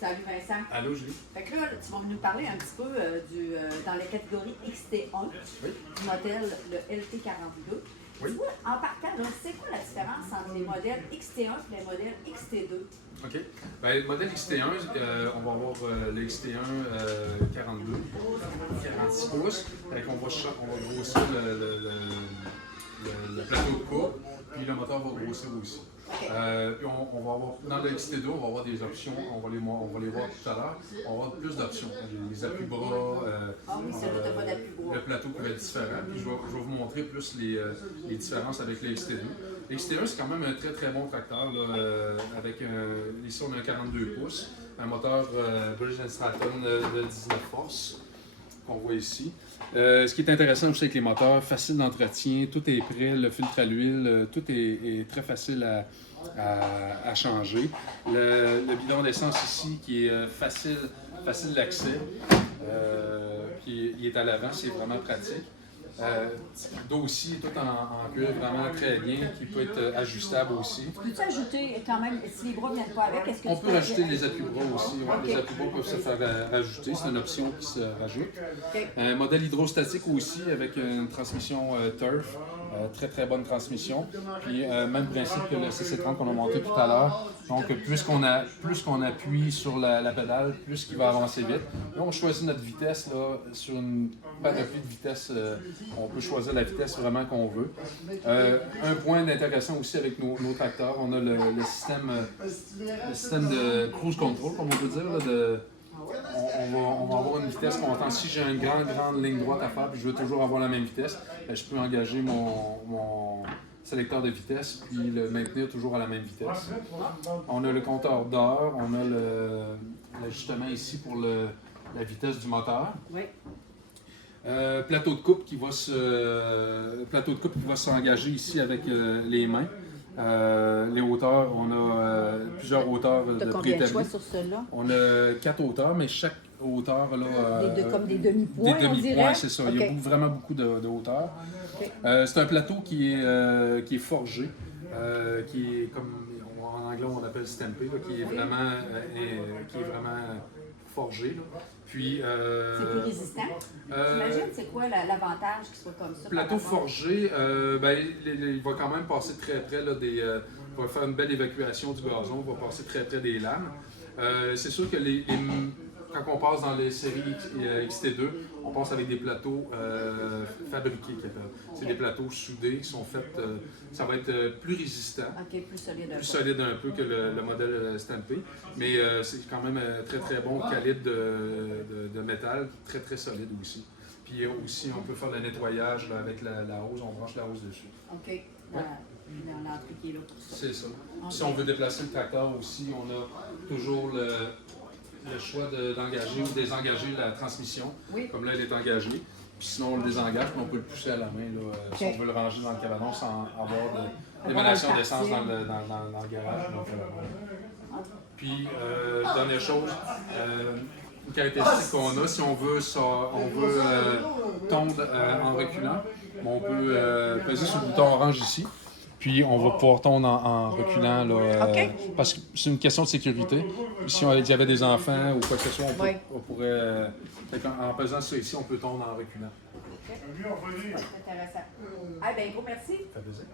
Salut Vincent. Allô, Julie? Fait que là, tu vas nous parler un petit peu dans la catégorie XT1 Oui. du modèle le LT42. Oui. Toi, en partant, là, c'est quoi la différence entre les modèles XT1 et les modèles XT2? OK. Ben, le modèle XT1, on va avoir le XT1 42, 46 pouces. Fait qu'on va grossir le plateau de coupe, puis le moteur va grossir aussi. Okay. Puis on va avoir, dans le XT2, on va avoir des options, on va les voir tout à l'heure. On va avoir plus d'options. Les appuis-bras, le plateau qui va être différent. Puis je vais vous montrer plus les différences avec le XT2. Le XT1, c'est quand même un très très bon tracteur, là, avec ici on a un 42 pouces, un moteur British & Stratton de 19 forces qu'on voit ici. Ce qui est intéressant aussi avec les moteurs, facile d'entretien, tout est prêt, le filtre à l'huile, tout est très facile à changer. Le bidon d'essence ici qui est facile d'accès, puis il est à l'avant, c'est vraiment pratique. Dos aussi, tout en cuir, vraiment très bien, qui peut être ajustable aussi. Peux-tu ajouter quand même, si les bras ne viennent pas avec, est-ce que on peut rajouter les appuis-bras aussi. Ouais, okay. Les appuis-bras peuvent se faire rajouter, c'est une option qui se rajoute. Okay. Un modèle hydrostatique aussi avec une transmission Turf. Très très bonne transmission. Puis même principe que le CC30 qu'on a monté tout à l'heure. Donc plus qu'on appuie sur la pédale, plus qu'il va avancer vite. Là on choisit notre vitesse là, sur une panoplie de vitesse. On peut choisir la vitesse vraiment qu'on veut. Un point intéressant aussi avec nos tracteurs, on a le système de cruise control, comme on peut dire. Là, on va avoir une vitesse constante. Si j'ai une grande ligne droite à faire et je veux toujours avoir la même vitesse, je peux engager mon sélecteur de vitesse puis le maintenir toujours à la même vitesse. On a le compteur d'heure, on a l'ajustement ici pour la vitesse du moteur. Oui. Plateau de coupe qui va s'engager ici avec les mains. Les hauteurs, on a plusieurs hauteurs de préétablies. Combien de choix sur ceux-là? On a 4 hauteurs, mais chaque hauteur là, comme des demi-points, on dirait? C'est ça. Okay. Il y a vraiment beaucoup de hauteurs. Okay. C'est un plateau qui est forgé, qui est comme en anglais on appelle stampé, là, qui est vraiment forgé. Là. Puis, c'est plus résistant. J'imagine, c'est quoi l'avantage qu'il soit comme ça? Plateau forgé, il va quand même passer très près là, il va faire une belle évacuation du gazon, il va passer très près des lames. C'est sûr que quand on passe dans les séries XT2, on passe avec des plateaux fabriqués. C'est des plateaux soudés qui sont faits, ça va être plus résistant, plus solide un peu que le modèle stampé, mais c'est quand même un très très bon calibre de métal, très très solide aussi. Puis aussi on peut faire le nettoyage là, avec la hose, on branche la hose dessus. OK. Ouais. L'entrée qui est là pour ça. C'est ça. Okay. Si on veut déplacer le tracteur aussi, on a toujours le choix d'engager ou désengager la transmission. Oui. Comme là, elle est engagée. Puis sinon, on le désengage, puis on peut le pousser à la main là, okay. Si on veut le ranger dans le cabanon sans avoir d'émanation d'essence dans le garage. Donc, puis, dernière chose, une caractéristique qu'on a, si on veut tondre en reculant, on peut peser sur le bouton orange ici. Puis on va pouvoir tondre en reculant, là, okay. Parce que c'est une question de sécurité. Si il y avait des enfants ou quoi que ce soit, on pourrait, en pesant ça ici, on peut tondre en reculant. Okay. C'est intéressant. Ah, ben, gros merci. Ça fait plaisir.